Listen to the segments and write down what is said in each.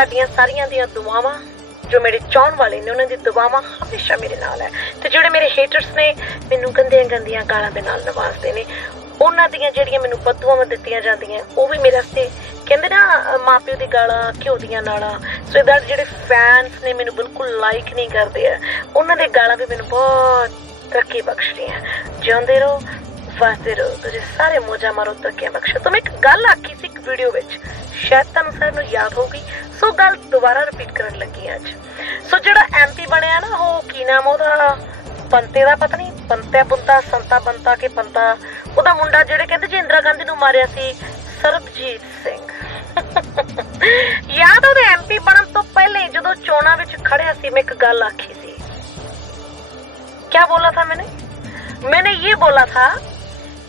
ਤੁਹਾਡੀਆਂ ਸਾਰੀਆਂ ਦੀਆਂ ਦੁਆਵਾਂ, जो मेरे चाहने वाले ने उन्होंने दुआवां हमेशा मेरे नाल है। तो जोड़े मेरे हेटर्स ने मैनू गंदियां गंदियां गालां दे नाल नवाजते ने, उन्हां दियां जिहड़ियां मैनू बददुआवां दित्तियां जांदियां वो भी मेरे वास्ते कहंदे ना माँ प्यो दी गालां घ्यो दियां नालां। सो दैट जिहड़े फैंस ने मैनू बिल्कुल लाइक नहीं करदे है, उन्हां दे गालां भी मैनू बहुत तरक्की बख्शदियां। जिउंदे रहो, वसदे रहो, तुझे सारे मौजा मारो, तरक्कियां बख्शो। तो मैं एक गल आखी सी एक वीडियो विच, शायद तुहानू सारिआं नू याद होगी, सो गल दोबारा रिपीट करन लगी अज। सो जिहड़ा MP बनया ना, वो की नाम ओहदा, पंते दा पता नहीं, पंता पुंता संता बंता के पंता, ओहदा मुंडा जिहड़े कहंदे जी इंदिरा गांधी नू मारिया सी, सरबजीत सिंह। याद ओहदे MP बनन तो पहले जदों चोणां विच खड़िया सी, मैं एक गल आखी सी। क्या बोला था मैंने ये बोला था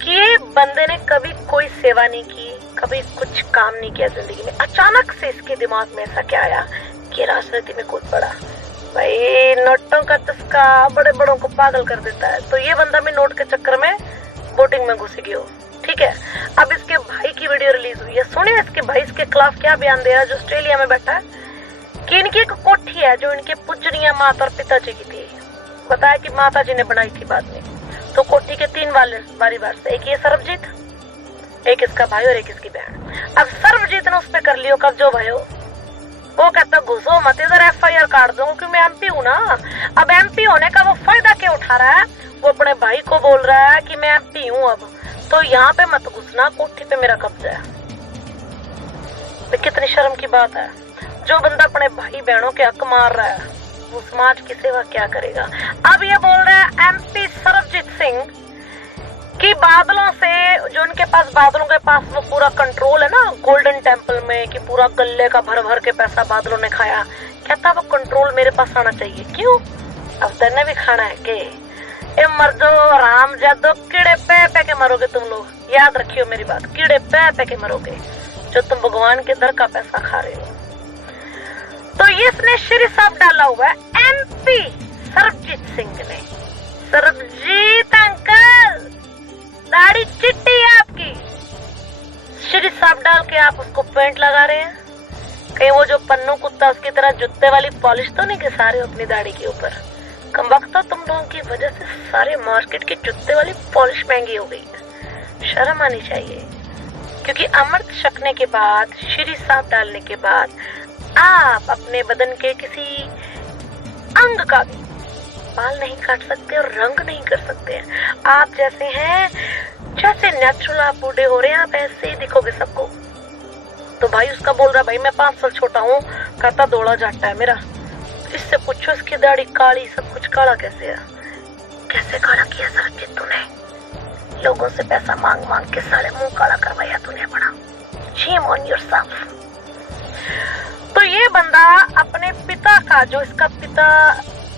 कि ये बंदे ने कभी कोई सेवा नहीं की, कभी कुछ काम नहीं किया जिंदगी में। अचानक से इसके दिमाग में ऐसा क्या आया कि राजनीति में कूद पड़ा। भाई नोटों का चस्का बड़े बड़ों को पागल कर देता है। तो ये बंदा मैं नोट के चक्कर में वोटिंग में घुस गई हूँ, ठीक है। अब इसके भाई की वीडियो रिलीज हुई है, सुनिए इसके भाई इसके खिलाफ क्या बयान दे रहा है, जो ऑस्ट्रेलिया में बैठा है, कि इनकी एक कोठी है जो इनके पूजनीय माता और पिताजी की थी। बताया कि माता जी ने बनाई थी बाद में। तो कोठी के 3 वारीवार से, एक ये सरबजीत, एक इसका भाई और एक इसकी बहन। अब सरबजीत ने उस पर कर लियो कब्जो भयो। वो कहता घुसो मत इधर, FIR काट दूंगा क्योंकि मैं MP हूं ना। अब MP होने का वो फायदा क्यों उठा रहा है? वो अपने भाई को बोल रहा है कि मैं MP हूं अब, तो यहाँ पे मत घुसना, कोठी पे मेरा कब्जा है। तो कितनी शर्म की बात है। जो बंदा अपने भाई बहनों के हक मार रहा है, वो समाज की सेवा क्या करेगा। अब ये बोल रहा है MP सरबजीत सिंह कि बादलों से, जो उनके पास बादलों के पास वो पूरा कंट्रोल है ना गोल्डन टेम्पल में, कि पूरा गल्ले का भर भर के पैसा बादलों ने खाया, कहता वो कंट्रोल मेरे पास आना चाहिए। क्यों? अब तेने भी खाना है के? ए मर जाओ राम जादो, कीड़े पे के मरोगे तुम लोग। याद रखियो मेरी बात, कीड़े पे के मरोगे जो तुम भगवान के दर का पैसा खा रहे हो। तो ये इसने श्री साहब डाला हुआ है MP सरबजीत सिंह ने। सरबजीत अंकल दाढ़ी चिट्टी है आपकी, श्री साहब डाल के आप उसको पेंट लगा रहे हैं। कहीं वो जो पन्नू कुत्ता उसकी तरह जूते वाली पॉलिश तो नहीं घिसा रहे हो अपनी दाढ़ी के ऊपर। कमबख्ता तुम लोगों की वजह से सारे मार्केट की जूते वाली पॉलिश महंगी हो गई है। शर्म आनी चाहिए, क्योंकि अमृत छकने के बाद, श्री साहब डालने के बाद आप अपने बदन के किसी अंग का भी बाल नहीं काट सकते और रंग नहीं कर सकते हैं। आप जैसे हैं, जैसे नेचुरल आप बूढ़े हो रहे हैं, आप ऐसे ही दिखोगे सबको। तो भाई उसका बोल रहा भाई मैं 5 साल छोटा हूँ, कहता दौड़ा जाटा है मेरा। इससे पूछो इसकी दाढ़ी काली, सब कुछ काला कैसे है? कैसे काला किया सरबजीत तूने? लोगों से पैसा मांग मांग के साले मुंह काला करवाया तूने अपना। Shame on yourself. तो ये बंदा अपने पिता का, जो इसका पिता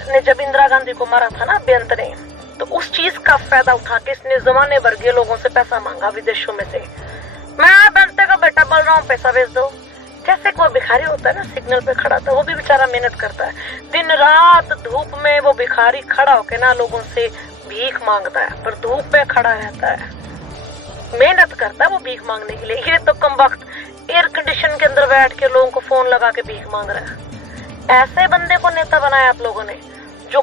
ने जब इंदिरा गांधी को मारा था ना बेअंत ने, तो उस चीज का फायदा उठा के इसने जमाने भर के लोगों से पैसा मांगा विदेशों में से। मैं बेअंत का बेटा बोल रहा हूँ, पैसा भेज दो। जैसे कोई भिखारी होता है ना सिग्नल पे खड़ा था, वो भी बेचारा मेहनत करता है, दिन रात धूप में वो भिखारी खड़ा होके ना लोगों से भीख मांगता है, पर धूप में खड़ा रहता है, मेहनत करता है वो भीख मांगने के लिए। ये तो कम वक्त एयर कंडीशन के अंदर बैठ के लोगों को फोन लगा के भीख मांग रहा है। ऐसे बंदे को नेता बनाया आप लोगों ने, जो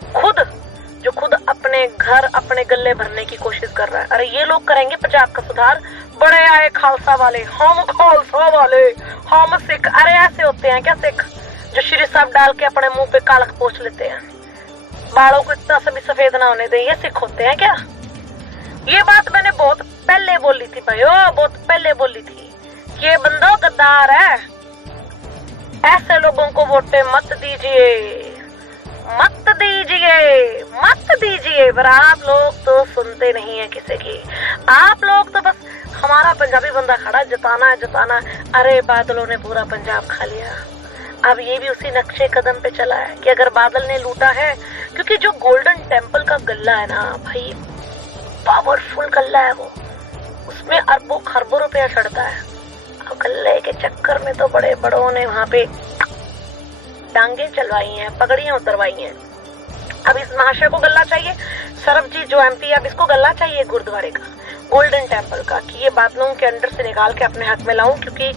खुद अपने घर अपने गले भरने की कोशिश कर रहा है। अरे ये लोग करेंगे पंजाब का सुधार, बड़े आए खालसा वाले, हम खालसा वाले, हम सिख। अरे ऐसे होते हैं क्या सिख, जो श्री साहब डाल के अपने मुंह पे कालख पोंछ लेते हैं, बालों को इतना से भी सफेद ना होने दे, ये सिख होते हैं क्या? ये बात मैंने बहुत पहले बोली थी भाइयों, बहुत पहले बोली थी कि ये बंदा गद्दार है। ऐसे लोगों को वोटें मत दीजिए, मत दीजिए, मत दीजिए। पर आप लोग तो सुनते नहीं है किसी की। आप लोग तो बस हमारा पंजाबी बंदा खड़ा, जताना है जताना है। अरे बादलों ने पूरा पंजाब खा लिया, अब ये भी उसी नक्शे कदम पे चला है कि अगर बादल ने लूटा है, क्योंकि जो गोल्डन टेम्पल का गल्ला है ना भाई, पावरफुल गल्ला है वो, उसमें अरबों खरबों रुपया चढ़ता है। अब गल्ले के चक्कर में तो बड़े बड़ों ने वहां पे डांगे चलवाई हैं, पगड़ियां उतरवाई हैं। अब इस महाशय को गल्ला चाहिए, सरबजीत जो MP, अब इसको गल्ला चाहिए गुरुद्वारे का, गोल्डन टेम्पल का, कि ये बादलों के अंडर से निकाल के अपने हक में लाऊं, क्योंकि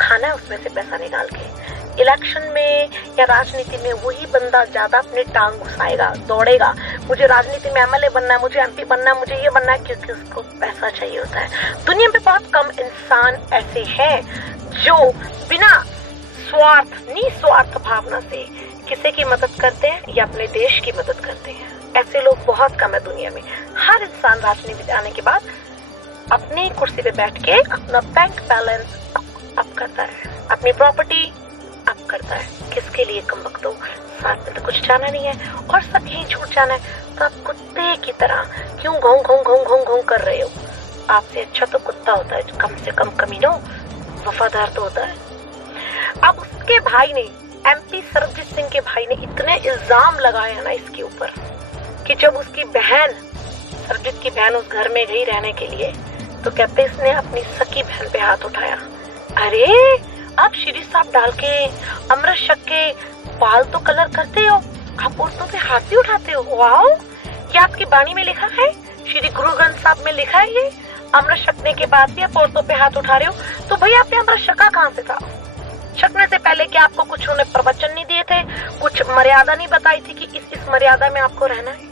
खाना है उसमें से पैसा निकाल के। इलेक्शन में या राजनीति में वही बंदा ज्यादा अपनी टांग घुसाएगा, दौड़ेगा, मुझे राजनीति में एमएलए बनना है, मुझे एमपी बनना है, मुझे ये बनना है, क्योंकि उसको पैसा चाहिए होता है। दुनिया में बहुत कम इंसान ऐसे हैं जो बिना स्वार्थ, निस्वार्थ भावना से किसी की मदद करते हैं या अपने देश की मदद करते हैं। ऐसे लोग बहुत कम है दुनिया में। हर इंसान राजनीति में आने के बाद अपनी कुर्सी पे बैठ के अपना बैंक बैलेंस अप करता है, अपनी प्रॉपर्टी अप करता है। किसके लिए कम वक्त हो, साथ में तो कुछ जाना नहीं है और सब यही छूट जाना है, तो आप कुत्ते की तरह क्यों घों घों घों घों घों कर रहे हो? आपसे अच्छा तो कुत्ता होता है, कम से कम कमीनो वफादार तो होता है। अब उसके भाई ने, एमपी सरबजीत सिंह के भाई ने इतने इल्जाम लगाए ना इसके ऊपर कि जब उसकी बहन, सरबजीत की बहन उस घर में गई रहने के लिए, तो कहते इसने अपनी सकी बहन पे हाथ उठाया। अरे आप श्री साहब डाल के अमृत शक के बाल तो कलर करते हो, आप औरतों पे हाथ भी उठाते हो। वाओ, ये आपकी बाणी में लिखा है, श्री गुरु ग्रंथ साहब में लिखा है ये, अमृत शकने के बाद भी आप औरतों पे हाथ उठा रहे हो। तो भैया आपने अमृत शका कहाँ से था? शकने से पहले क्या आपको कुछ उन्होंने प्रवचन नहीं दिए थे, कुछ मर्यादा नहीं बताई थी कि इस मर्यादा में आपको रहना है?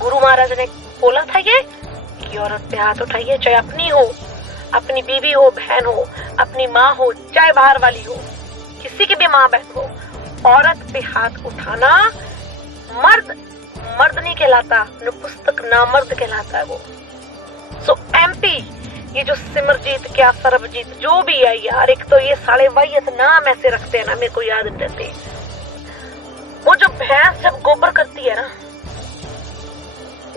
गुरु महाराज ने बोला था ये कि औरत पे हाथ उठाइए, चाहे अपनी हो, अपनी बीवी हो, बहन हो, अपनी माँ हो, चाहे बाहर वाली हो, किसी की भी माँ बहन हो, औरत पे हाथ उठाना मर्द मर्द नहीं कहलाता, नपुंसक नामर्द कहलाता है वो। सो एमपी, ये जो सिमरजीत क्या सरबजीत जो भी है यार, एक तो ये साले वाहियत नाम ऐसे रखते हैं ना, मेरे को याद नहीं रहते। वो जो भैंस जब गोबर करती है ना,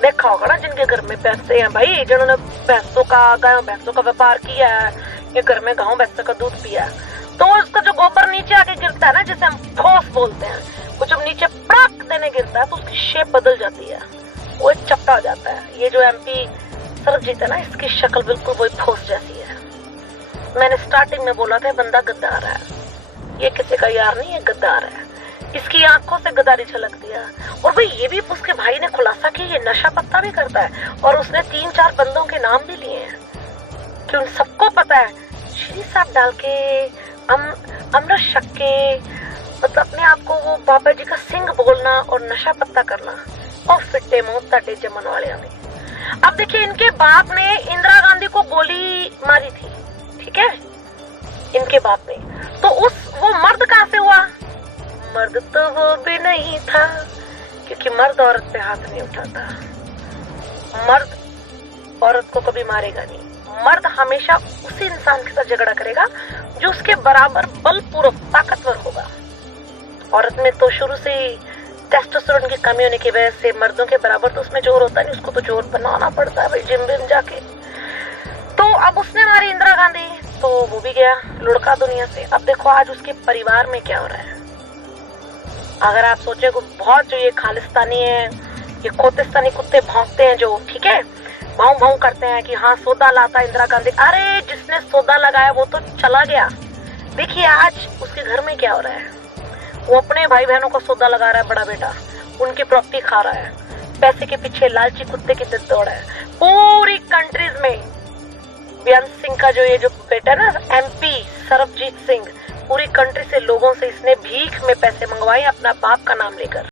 देखा होगा ना जिनके घर में पैसे हैं भाई, जिन्होंने भैंसों का, गायों भैंसों का व्यापार किया है, ये घर में गाँव भैंसों का दूध पिया है, तो उसका जो गोबर नीचे आके गिरता है ना, जिसे हम ठोस बोलते हैं, वो जब नीचे पड़क देने गिरता है तो उसकी शेप बदल जाती है, वो एक चपटा हो जाता है। ये जो एमपी सरबजीत है ना, इसकी शक्ल बिल्कुल वही ठोस जैसी है। मैंने स्टार्टिंग में बोला था बंदा गद्दार है, ये किसी का यार नहीं है, गद्दार है। इसकी आंखों से गद्दारी झलकती है। और भाई ये भी उसके भाई ने खुलासा किया ये नशा पत्ता भी करता है, और उसने 3-4 बंदों के नाम भी लिए हैं कि उन सबको पता है श्री साहब डाल के अमृत शक के, मतलब अपने आप को वो बाबा जी का सिंह बोलना और नशा पत्ता करना, और फिट्टे मुंह तटे जमन वाले आने। अब देखिए, इनके बाप ने इंदिरा गांधी को गोली मारी थी, ठीक है, इनके बाप ने, तो वो मर्द कहाँ से हुआ? मर्द तो वो भी नहीं था, क्योंकि मर्द औरत पे हाथ नहीं उठाता। मर्द औरत को कभी मारेगा नहीं। मर्द हमेशा उसी इंसान के साथ झगड़ा करेगा जो उसके बराबर बलपूर्वक ताकतवर होगा। औरत में तो शुरू से टेस्टोस्टेरोन की कमी होने की वजह से मर्दों के बराबर तो उसमें जोर होता नहीं, उसको तो जोर बनाना पड़ता है भाई, जिम विम जाके। तो अब उसने मारी इंदिरा गांधी, तो वो भी गया लुढ़का दुनिया से। अब देखो आज उसके परिवार में क्या हो रहा है। अगर आप सोचे को बहुत जो ये खालिस्तानी है, ये खोतिस्तानी कुत्ते भौंकते हैं जो, ठीक है, भाव भाव करते हैं कि हाँ सौदा लाता इंदिरा गांधी, अरे जिसने सौदा लगाया वो तो चला गया। देखिए आज उसके घर में क्या हो रहा है, वो अपने भाई बहनों का सौदा लगा रहा है, बड़ा बेटा उनकी प्रॉपर्टी खा रहा है, पैसे के पीछे लालची कुत्ते की तरह दौड़ है। पूरी कंट्रीज में बेअंत सिंह का जो ये जो बेटा है ना, एमपी सरबजीत सिंह, पूरी कंट्री से लोगों से इसने भीख में पैसे मंगवाए अपना बाप का नाम लेकर।